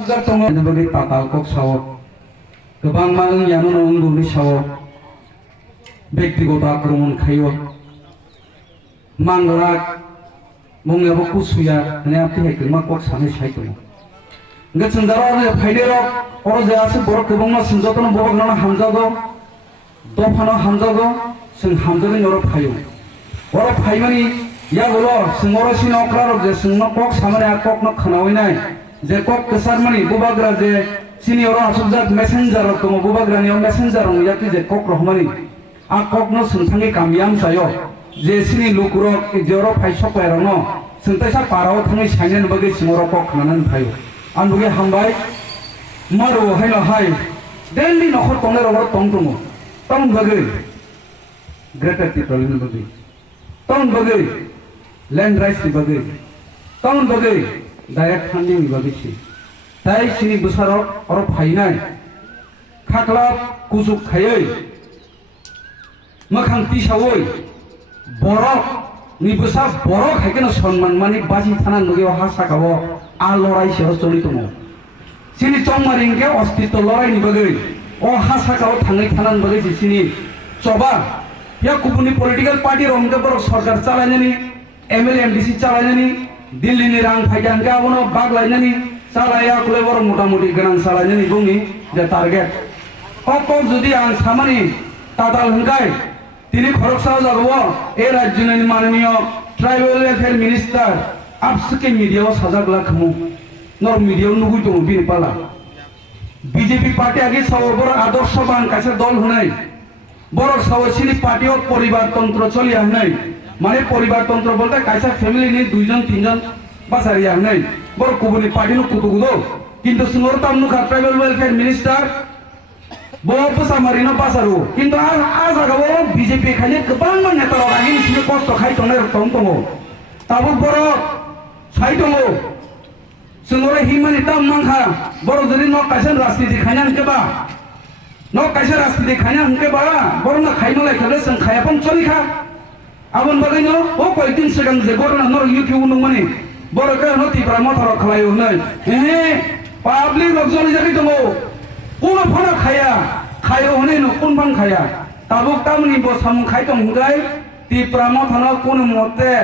bagi pakal kok sawok kebang mang yang nunggu di sawok ব্যক্তিগত আক্রমণ খাইও মাংরাক মংয়াবো কুসুয়া মানে আপনি হেকেল মা কক সামনে সাইতো গেছেন যারা ফাইদের অর যে আছে বড় কবং না সিনজতন বড় না হামজাগো দফানো হামজাগো जों হামজাগো নর ফাইও বড় ফাইমানি ইয়া হলো সিংহর সিন অক্রার যে সিংহ কক সামনে আর কক ন খানাওইনাই যে কক কেসার মানি বুবাগ্রা যে সিনিয়র আসুজাত মেসেঞ্জার দङ বুবাগ্রানিयाव মেসেঞ্জার ইয়াকি যে কক রহমানি आ ककनो सोंथांनि गामियाम जायो जे सिनि लुकुरो जेरो फाइस पायरनो सोंथायसा पाराव थांनि साइनेन बगे सिमरो कक नानन फायो आं बुगे हामबाय मारो हायनो हाय देलि नखर तंने रबर तंग तंग बगे ग्रेटर टिटलिन बगे तंग बगे लैंड राइट्स बगे तंग बगे डायरेक्ट फंडिंग बगे सि ताइ सिनि बुसारो अर फाइनाय खाखला कुजुक खायै मोखां तिसावै बरक निबोसा बरक हायकेन सन्मान माने बाजि थाना नुगेव हा सागाव आ लड़ाई सेव चलि दङ सिनि चंमारिंगे अस्तित्व लड़ाई निबगै अ हा सागाव थाङै थाना बगै सिनि चबा या गुबुननि पलिटिकल पार्टी रंगे बरक सरकार चालायनायनि एमएलए एमडीसी चालायनायनि दिल्लीनि रां फायगांगे आवनो बागलायनायनि चालाया कुले बर मोटामुटी गोनां चालायनायनि बुंनि जे टारगेट कक जुदि आं सामानि तादाल हंगाय তিনি খরকসাও যাবো এই রাজ্যের মাননীয় ট্রাইবেল ওয়েলফেয়ার মিনিস্টার আপসকে মিডিয়াও সাজাগলা খামু নর মিডিয়াও নুগুই দङ বিনি পালা বিজেপি পার্টি আগে সাও বড় আদর্শবান কাছে দল হনাই বড় সাওসিনি পার্টিও পরিবারতন্ত্র চলিয়া হনাই মানে পরিবারতন্ত্র বলতে কাইসা ফ্যামিলি নি দুইজন তিনজন বাসারিয়া হনাই বড় কুবুনি পার্টি নু কুতুগুদো কিন্তু সিংহর তামনুখা ট্রাইবেল ওয়েলফেয়ার মিনিস্টার बहुत सामारिनो पासारो किंतु आ जागाव बीजेपी खालि गोबां नेता रागि बिसोर कष्ट खायथ'नाय दङ दाबो बर' साइ दङ जोंर हिमानि दाम नांखा बर' जुदि न काइसन राजनीति खायना हंकेबा न काइसन राजनीति खायना हंकेबा बर' न खायमालाय खेले जों खायापन चलिखा आबन बागैनो ओ कयदिन सिगां जे गरना न इउटिउब नंमानि बर' के न तिप्रा मथर खालायो नै हे पाब्लिक रजलि जाखै दङ কোনো ফনা খায়া খায়ো হনে ন কোন বাং খায়া তাবুক তামনি বসাম খাইতং হুগাই তিপ্রামো থানা কোন মতে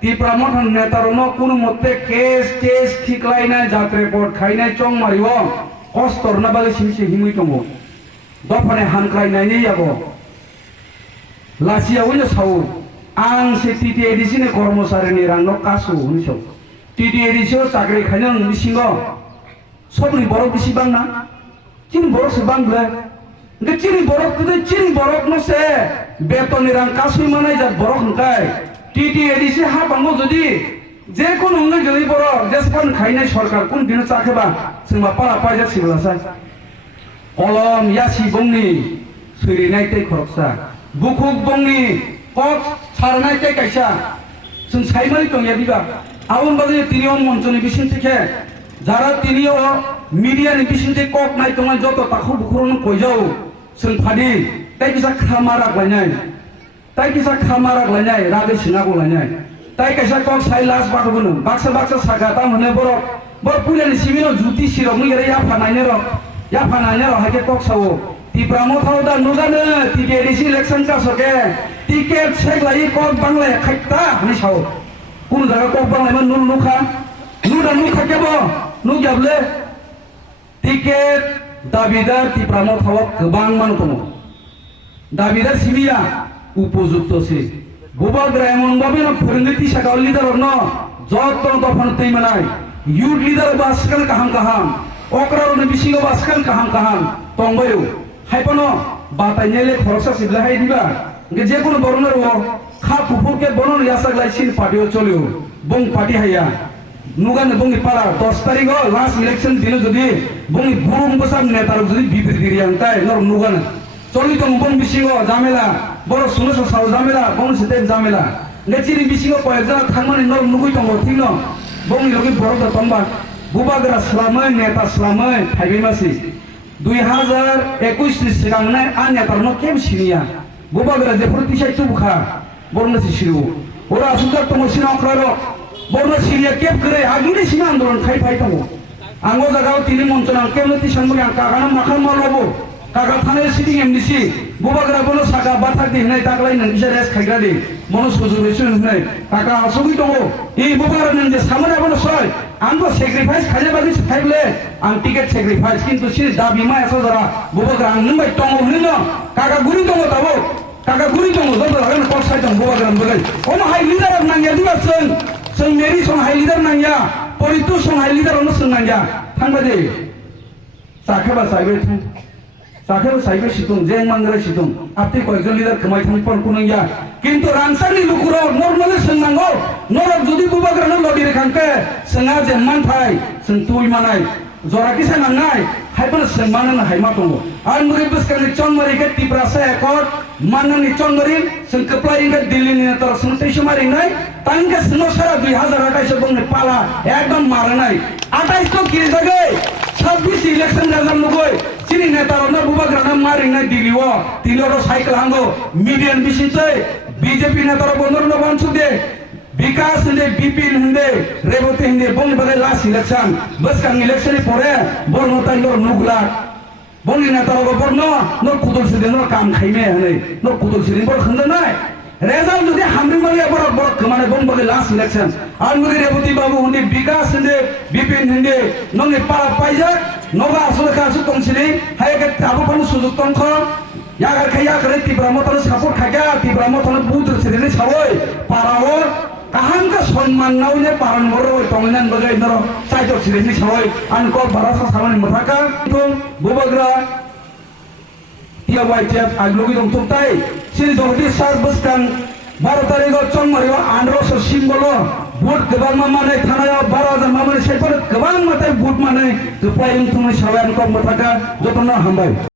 তিপ্রামো থান নেতারনো কোন মতে কেস ঠিকলাইনা যাত্রে পট খাইনাই চং মারিও কষ্টর না বাগে সিমসি হিমুই দङ দফানে हानख्लायनायनि याबो लासियाव न साव आं से टिटिएडिसि नि कर्मचारिनि रांनो कासु हनिसौ टिटिएडिसि चाकरि खायनो बिसिङो सबनि बर' बिसिबां ना चिनी borok se bangle nge चिनी borok kude चिनी borok no se beton rang kasui manai jat borok hangkai TTADC ha bango jodi je kono nge jodi borok jespan khainai sarkar kun dino chakheba singma pala paijak sibla sai kolom yasi bongni surinai tei khoroksa bukuk bongni kok sarnai tei kaisa जों साइमानि दंया दिबा आउन बादे तिनियाव मन्चनि बिसिं थिखे যারা তিনিও মিডিয়াनि बिसिंथे कक नाय दङ जत ताखौ बुखुरनो कयजाव जों फादि ताइ बिसा खामारा ग्लायनाय ताइ बिसा खामारा ग्लायनाय रागै सिङागौ लायनाय ताइ कैसा कक साइ लास बाथबोनो बाक्सा बाक्सा सागाता मोने बर पुलियानि सिबिनो जुति सिरकनि गेरे या फानायने र हाके कक सावो तिप्रामो थाव दा नुगानो टिटिएडिसि इलेक्शन का सके टिकेट सेक लाइ कक बांगला खाइता नि साव कुन जागा कक बांगलायमोन नुखा नुखा केबो नुग्याबले टिकेट दाबिदार तिप्रामो थाव गोबां मान दङ दाबिदार सिबिया उपयुक्तसै बुबाग्रा एमन बाबिनो फोरोंगिरि तिसागाव लिडार न जतन दफान तैमानाय युथ लिडार बासखान काहाम अक्रारनि बिसिङाव बासखान काहाम तंबायो हायपनो बातायनेले खरसा सिबला हाय दिबा जे कोनो बरनर व खा पुफुरके बनन यासागलाय सिन पार्टियाव चलियो बं पार्टी हाया नुगानो बंनि पारा 10 तारिखो लास्ट इलेक्शन दिनो जदि बंनि बुरुम बसाम नेतार जदि बिबिरगिरि आंताय नर नुगानो चलि दङ बं बिसिङाव जामेला बर सुनस साव जामेला बं सिते जामेला नेचिनि बिसिङाव पयजा थांमानि नर नुगै दङ थिन बंनि लगे बरक तंबा बुबाग्रा सलामै नेता सलामै थाइबैमासि 2021 नि सिगांनाय आ नेतारनो केम सिनिया बुबाग्रा जेफोर तिसाय तुबखा बरनसि सिरु ओरा सुका तंसिना अख्रारो बरनो सिरिया केप करे आगिनि सिना आन्दोलन खाइ दङ आंगो जगाव तिनी मंचन आं केमन तिसान मगे आं कागाना माखान मालबो कागा थाने सिटिं एमडीसी बुबाग्रा बोनो सागा बाथाक दि हनै ताकलाय नों बिसोर रेस खायग्रा दि मनो सुजुरेसन हनै कागा असुगि दङ इ बुबाग्रा नों जे सामने बोनो सय आंबो सेक्रिफाइस खाले बागि थाइबले आं टिकेट सेक्रिफाइस किन्तु सि दाबि मा एसो जरा बुबाग्रा आं नों बाय दङ हनै न कागा गुरि दङ ताबो कागा गुरि दङ जब लागन कल साइ दङ बुबाग्रा बगै ओम हाइ लिडार नांगिया दिबा जों मेरि सं हाइ लिडार नांगिया परितु सं हाइ लिडार अनो सों नांगिया थांबादे जाखेबा साइबे थां जाखेबा साइबे सितुं जें मांग्रा सितुं आपति कयजन लिडार कमाय थां पन कुनंगिया किन्तु रांसानि लुकुरो नर्माली सोंनांगौ नरक जुदि बुबाग्रानो लदिरे खांके सोंआ जेमान थाय जों तुइ मानाय जराखि सानांनाय हायबो सोंमानन हायमा दङ आं मुरि बसकानि चनमारि के तिब्रासा एकट माननि चनमारि जों कप्लाइ के दिल्लीनि तर जों तैसमारि नै तांके सोंनो सारा 2028 बंने पाला एकदम मारनाय 28 तो की जगह 26 इलेक्शन रिजल्ट लगय सिनि नेतारनो बुबाग्रानो मारिनाय दिल्लीओ तिलोरो साइकेल हांगो मिडियन बिसितै बीजेपी नेतारो बंदरनो बानसुदे विकास हिंदे बिपिन हिंदे रेवती हिंदे बंग बगे लास्ट इलेक्शन बस का इलेक्शन परे बरनो ताइलो नुगला बंग नेतारो बरनो न कुदुल सिदे न काम खाइमे हनै न कुदुल सिदे बर खंदे नाय रेजाल्ट जुदि हामरि माने बर बर कमाने बंग बगे लास्ट इलेक्शन आन मुगे रेवती बाबू हिंदे विकास हिंदे बिपिन हिंदे नंगे पाला पाइजा नगा असलखा सु तंसिनि हायके ताबो कोन सुजुग तंख यागार खाया करे तिब्रा मतन सपोर्ट खाया तिब्रा मतन बुद्र सिदे सावय पाराओ काहांका सम्मान नावने पारन बरो तंगनान बगै नरो साइतो सिरेनि सावय आनको बारासा सावनि मथाका तुम बुबाग्रा या वाइटेप आग्लोगि दं तुमताय सिरि जगति सार बस्तान 12 तारिख चंगमारियाव आन्ध्रस सिम्बल बुट गोबां माने थानायाव 12,000 माने सेफोर गोबां माते बुट माने गोपायन तुमनि सावयान को मथाका जतन हामबाय।